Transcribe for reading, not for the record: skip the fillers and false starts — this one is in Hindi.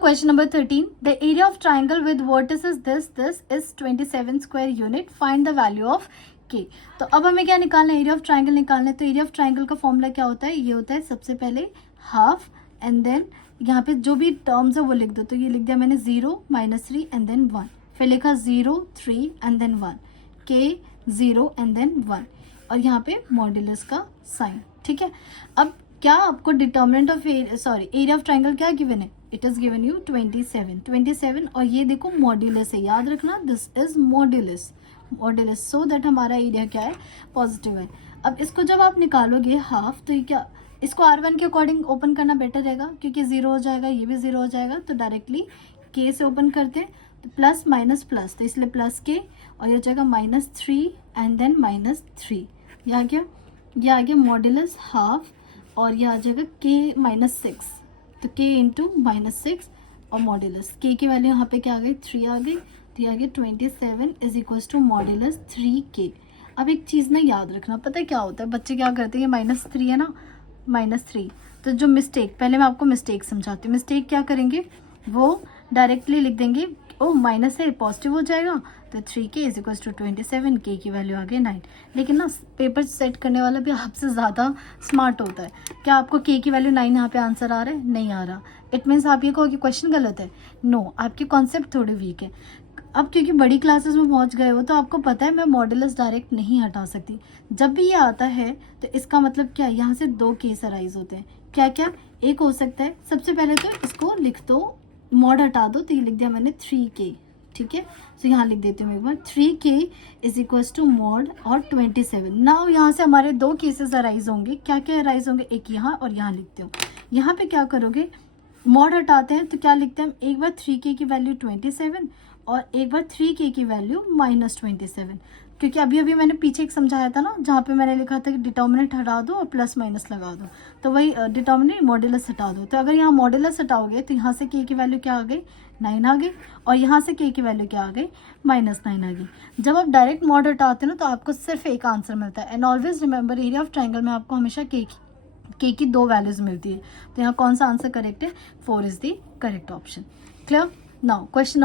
Question number 13. The area of triangle with vertices this is 27 square unit. Find the value of k. तो अब हमें क्या निकालना है, एरिया ऑफ ट्राइंगल निकालना है. तो एरिया ऑफ ट्राइंगल का फॉर्मूला क्या होता है, ये होता है सबसे पहले हाफ एंड देन यहाँ पे जो भी टर्म्स है वो लिख दो. तो ये लिख दिया मैंने 0 -3 एंड देन 1. फिर लिखा 0 3 and then 1, k 0 and then 1 और यहाँ पे मॉड्यूलस का साइन. ठीक है. अब क्या आपको determinant of area of triangle क्या गिवन है, इट इज गिवन यू 27 और ये देखो मॉड्यूलस है, याद रखना this is modulus so that हमारा एरिया क्या है, पॉजिटिव है. अब इसको जब आप निकालोगे हाफ, तो ये क्या, इसको R1 के अकॉर्डिंग ओपन करना बेटर रहेगा क्योंकि 0 हो जाएगा, ये भी 0 हो जाएगा. तो डायरेक्टली k से ओपन करते हैं, तो प्लस माइनस प्लस, तो इसलिए प्लस k और ये हो जाएगा -3 एंड देन -3. ये आ गया मॉड्यूलस हाफ और ये आ जाएगा k -6, तो k इंटू -6 और मॉड्यूलस k की वैल्यू यहाँ पे क्या आ गई, 3 आ गई. तो ये आ गया 27 is equal to modulus 3k. अब एक चीज़ ना याद रखना, पता है क्या होता है, बच्चे क्या करते हैं, ये -3 है ना, -3. तो जो मिस्टेक, पहले मैं आपको मिस्टेक समझाती हूँ. मिस्टेक क्या करेंगे, वो डायरेक्टली लिख देंगे, ओ माइनस है पॉजिटिव हो जाएगा, तो 3k is equal to 27, k की वैल्यू आ गई 9. लेकिन ना पेपर सेट करने वाला भी आपसे ज़्यादा स्मार्ट होता है. क्या आपको k की वैल्यू 9 यहाँ पे आंसर आ रहा है, नहीं आ रहा. इट मीन्स आप ये कहो कि क्वेश्चन गलत है, नो, आपके कॉन्सेप्ट थोड़े वीक है. अब क्योंकि बड़ी क्लासेस में पहुंच गए हो तो आपको पता है मैं मॉड्यूलस डायरेक्ट नहीं हटा सकती. जब भी ये आता है तो इसका मतलब क्या, यहाँ से 2 केस अराइज होते हैं. क्या क्या, एक हो सकता है, सबसे पहले तो इसको लिख दो, मॉड हटा दो, तो ये लिख दिया मैंने 3k. ठीक है. तो यहाँ लिख देती हूँ एक बार, 3k is equal to mod और 27. नाउ यहाँ से हमारे 2 केसेस अराइज होंगे. क्या क्या अराइज होंगे, एक यहाँ और यहाँ लिखते हो. यहाँ पे क्या करोगे, मॉड हटाते हैं तो क्या लिखते हैं, एक बार 3k की वैल्यू 27 और एक बार 3k की वैल्यू -27. क्योंकि अभी मैंने पीछे एक समझाया था ना, जहाँ पे मैंने लिखा था कि डिटर्मिनेंट हटा दो और प्लस माइनस लगा दो, तो वही डिटर्मिनेंट मॉड्यूलस हटा दो. तो अगर यहाँ मॉड्यूलस हटाओगे तो यहाँ से k की वैल्यू क्या आ गई, 9 आ गई, और यहाँ से k की वैल्यू क्या आ गई, -9 आ गई. जब आप डायरेक्ट मॉड हटाते हो ना तो आपको सिर्फ एक आंसर मिलता है. And always remember, area of triangle में आपको हमेशा k की 2 वैल्यूज मिलती है. तो यहाँ कौन सा आंसर करेक्ट है, 4 is the correct option. Clear. Now question